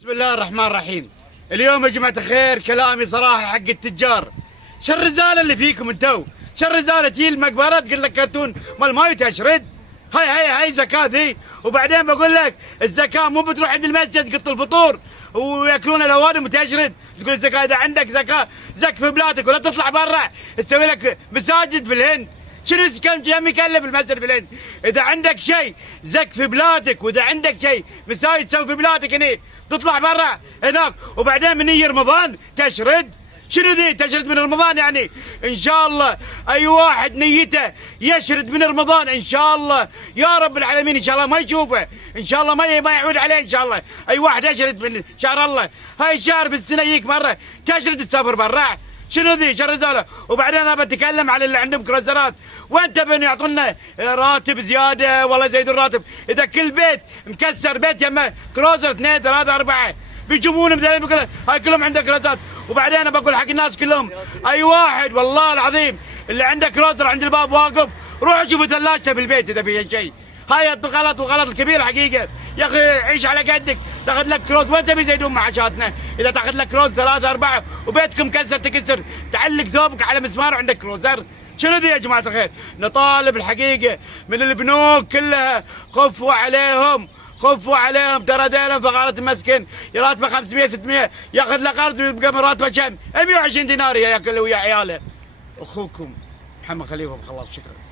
بسم الله الرحمن الرحيم. اليوم يا جماعة الخير كلامي صراحة حق التجار. شو الرزالة اللي فيكم انتو؟ شو الرزالة تجي المقبرة تقول لك كرتون مال ماي تشرد؟ هاي زكاة ذي، وبعدين بقول لك الزكاة مو بتروح عند المسجد تقط الفطور وياكلون الاوادم وتشرد، تقول الزكاة اذا عندك زكاة زك في بلادك ولا تطلع برا تسوي لك مساجد في الهند. شنو كم يكلف المسجد في الهند؟ اذا عندك شيء زك في بلادك، واذا عندك شيء مساجد تسوي في بلادك هني تطلع برا هناك، وبعدين من يجي رمضان تشرد. شنو ذي تشرد من رمضان؟ يعني ان شاء الله اي واحد نيته يشرد من رمضان ان شاء الله يا رب العالمين ان شاء الله ما يشوفه، ان شاء الله ما يعود عليه ان شاء الله. اي واحد يشرد من شهر الله، هاي الشهر بالسنه يجيك مره تشرد تسافر برا. شنو ذي؟ شو الرساله؟ وبعدين انا بتكلم على اللي عندهم كروزرات، وانت بن يعطونا راتب زياده والله يزيدون الراتب. اذا كل بيت مكسر بيت يمه كروزر 2 3 4 بيجيبون مثلا هاي كلهم عندك كروزات. وبعدين انا بقول حق الناس كلهم اي واحد والله العظيم اللي عنده كروزر عند الباب واقف روح شوف ثلاجته في البيت اذا في شيء. هاي غلط وغلط الكبير حقيقه. يا اخي عيش على قدك، تاخذ لك كروز وين تبي يزيدون معاشاتنا؟ اذا تاخذ لك كروز 3 4 وبيتكم مكسر تكسر تعلق ثوبك على مسمار وعندك كروزر. شنو ذي يا جماعه الخير؟ نطالب الحقيقه من البنوك كلها خفوا عليهم، خفوا عليهم، ترى دينهم فقاره المسكين راتبه 500 600 ياخذ له قرض ويبقى من راتبه كم؟ 120 دينار ياكل ويا عياله. اخوكم محمد خليفه خلاص، شكرا.